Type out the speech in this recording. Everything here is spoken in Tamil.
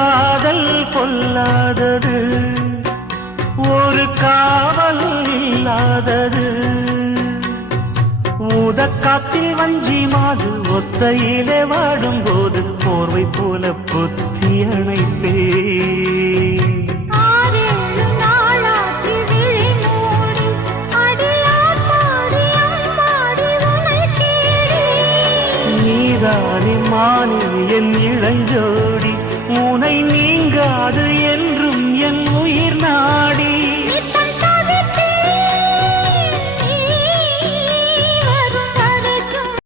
காதல் பொல்லாதது, ஒரு காவல் இல்லாதது. ஊதக்காத்தில் வஞ்சி மாது ஒத்தையிலே வாடும் போது போர்வை போல பொத்தி அணைப்பே. நீதானே மானே என் இளஞ்சோடி, உனை நீங்காது என்றும் என் உயிர் நாடி.